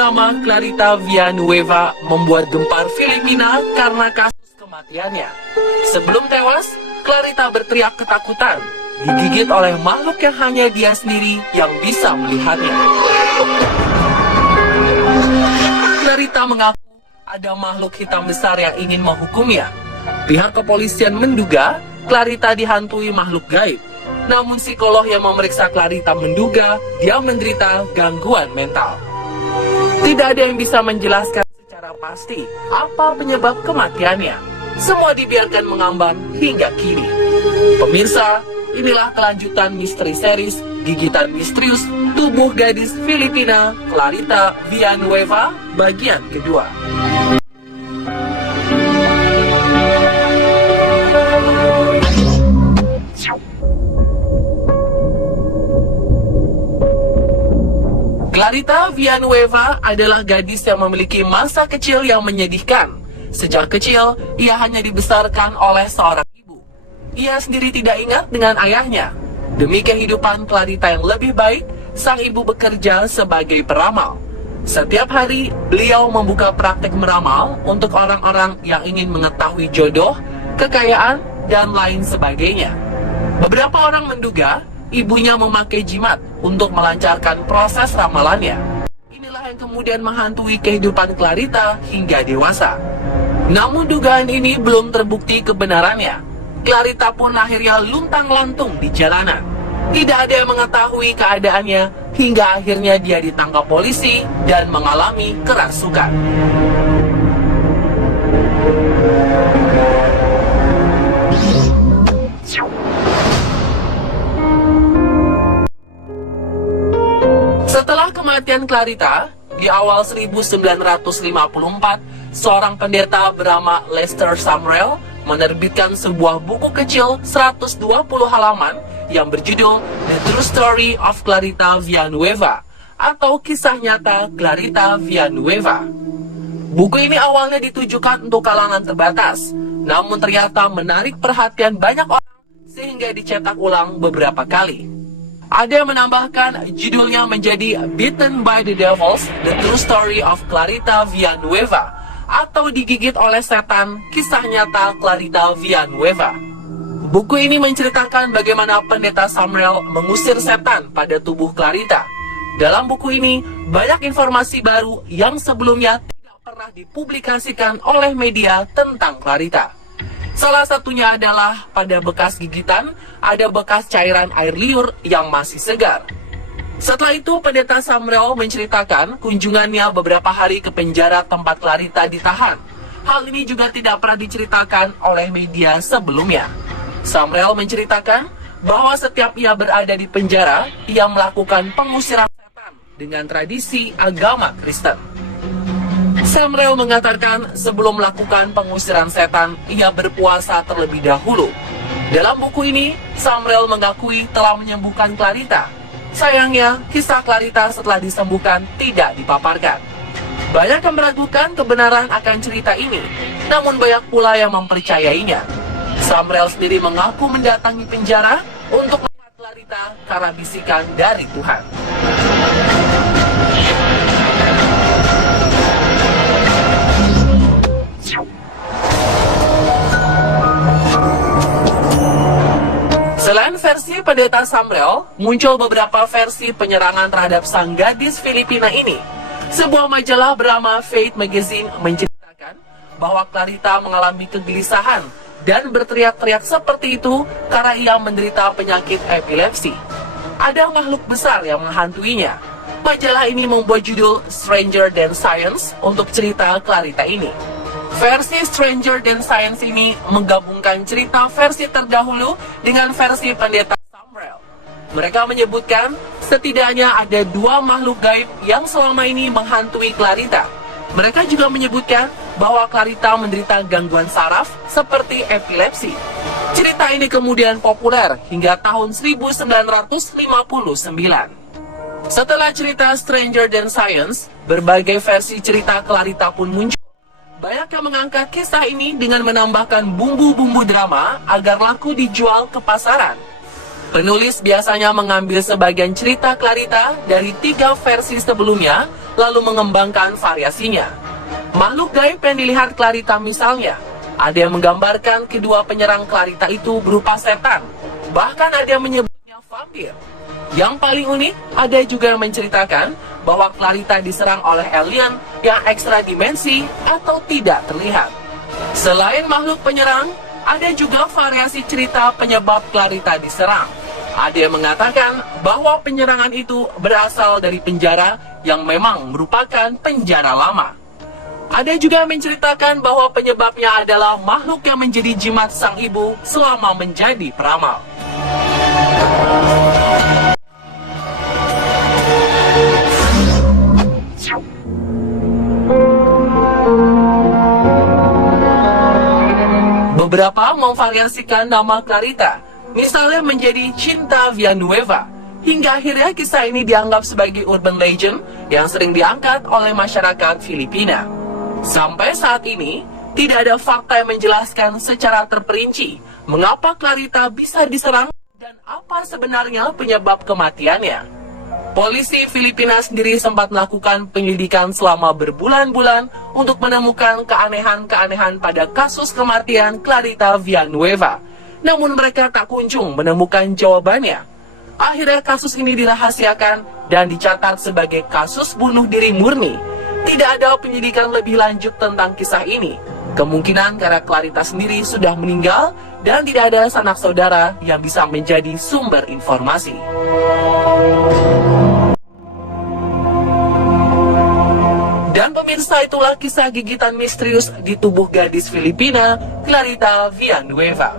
bernama Clarita Villanueva membuat gempar Filipina karena kasus kematiannya. Sebelum tewas, Clarita berteriak ketakutan, digigit oleh makhluk yang hanya dia sendiri yang bisa melihatnya. Clarita mengaku ada makhluk hitam besar yang ingin menghukumnya. Pihak kepolisian menduga Clarita dihantui makhluk gaib. Namun psikolog yang memeriksa Clarita menduga dia menderita gangguan mental. Tidak ada yang bisa menjelaskan secara pasti apa penyebab kematiannya. Semua dibiarkan mengambang hingga kini. Pemirsa, inilah kelanjutan misteri series Gigitan Misterius Tubuh Gadis Filipina Clarita Villanueva bagian kedua. Clarita Villanueva adalah gadis yang memiliki masa kecil yang menyedihkan. Sejak kecil, ia hanya dibesarkan oleh seorang ibu. Ia sendiri tidak ingat dengan ayahnya. Demi kehidupan Clarita yang lebih baik, sang ibu bekerja sebagai peramal. Setiap hari, beliau membuka praktek meramal untuk orang-orang yang ingin mengetahui jodoh, kekayaan, dan lain sebagainya. Beberapa orang menduga ibunya memakai jimat untuk melancarkan proses ramalannya. Inilah yang kemudian menghantui kehidupan Clarita hingga dewasa. Namun dugaan ini belum terbukti kebenarannya. Clarita pun akhirnya luntang-lantung di jalanan. Tidak ada yang mengetahui keadaannya hingga akhirnya dia ditangkap polisi dan mengalami kerasukan. Setelah kematian Clarita, di awal 1954, seorang pendeta bernama Lester Sumrall menerbitkan sebuah buku kecil 120 halaman yang berjudul The True Story of Clarita Villanueva atau Kisah Nyata Clarita Villanueva. Buku ini awalnya ditujukan untuk kalangan terbatas, namun ternyata menarik perhatian banyak orang sehingga dicetak ulang beberapa kali. Ada yang menambahkan judulnya menjadi Bitten by the Devils, The True Story of Clarita Villanueva atau Digigit oleh Setan, Kisah Nyata Clarita Villanueva. Buku ini menceritakan bagaimana pendeta Sumrall mengusir setan pada tubuh Clarita. Dalam buku ini, banyak informasi baru yang sebelumnya tidak pernah dipublikasikan oleh media tentang Clarita. Salah satunya adalah pada bekas gigitan, ada bekas cairan air liur yang masih segar. Setelah itu, pendeta Sumrall menceritakan kunjungannya beberapa hari ke penjara tempat Clarita ditahan. Hal ini juga tidak pernah diceritakan oleh media sebelumnya. Sumrall menceritakan bahwa setiap ia berada di penjara, ia melakukan pengusiran setan dengan tradisi agama Kristen. Sumrall mengatakan sebelum melakukan pengusiran setan, ia berpuasa terlebih dahulu. Dalam buku ini, Sumrall mengakui telah menyembuhkan Clarita. Sayangnya, kisah Clarita setelah disembuhkan tidak dipaparkan. Banyak yang meragukan kebenaran akan cerita ini, namun banyak pula yang mempercayainya. Sumrall sendiri mengaku mendatangi penjara untuk melihat Clarita karena bisikan dari Tuhan. Selain versi pendeta Sumrall, muncul beberapa versi penyerangan terhadap sang gadis Filipina ini. Sebuah majalah bernama Faith Magazine menceritakan bahwa Clarita mengalami kegelisahan dan berteriak-teriak seperti itu karena ia menderita penyakit epilepsi. Ada makhluk besar yang menghantuinya. Majalah ini membuat judul Stranger Than Science untuk cerita Clarita ini. Versi Stranger Than Science ini menggabungkan cerita versi terdahulu dengan versi pendeta Sumrall. Mereka menyebutkan setidaknya ada dua makhluk gaib yang selama ini menghantui Clarita. Mereka juga menyebutkan bahwa Clarita menderita gangguan saraf seperti epilepsi. Cerita ini kemudian populer hingga tahun 1959. Setelah cerita Stranger Than Science, berbagai versi cerita Clarita pun muncul. Banyak yang mengangkat kisah ini dengan menambahkan bumbu-bumbu drama agar laku dijual ke pasaran. Penulis biasanya mengambil sebagian cerita Clarita dari 3 versi sebelumnya, lalu mengembangkan variasinya. Makhluk gaib yang dilihat Clarita misalnya, ada yang menggambarkan kedua penyerang Clarita itu berupa setan, bahkan ada yang menyebutnya vampir. Yang paling unik, ada juga yang menceritakan bahwa Clarita diserang oleh alien yang ekstra dimensi atau tidak terlihat. Selain makhluk penyerang, ada juga variasi cerita penyebab Clarita diserang. Ada yang mengatakan bahwa penyerangan itu berasal dari penjara yang memang merupakan penjara lama. Ada juga yang menceritakan bahwa penyebabnya adalah makhluk yang menjadi jimat sang ibu selama menjadi peramal. Beberapa memvariasikan nama Clarita, misalnya menjadi Cinta Villanueva. Hingga akhirnya kisah ini dianggap sebagai urban legend yang sering diangkat oleh masyarakat Filipina. Sampai saat ini, tidak ada fakta yang menjelaskan secara terperinci mengapa Clarita bisa diserang dan apa sebenarnya penyebab kematiannya. Polisi Filipina sendiri sempat melakukan penyelidikan selama berbulan-bulan untuk menemukan keanehan-keanehan pada kasus kematian Clarita Villanueva. Namun mereka tak kunjung menemukan jawabannya. Akhirnya kasus ini dirahasiakan dan dicatat sebagai kasus bunuh diri murni. Tidak ada penyidikan lebih lanjut tentang kisah ini. Kemungkinan karena Clarita sendiri sudah meninggal dan tidak ada sanak saudara yang bisa menjadi sumber informasi. Dan pemirsa, itulah kisah gigitan misterius di tubuh gadis Filipina, Clarita Villanueva.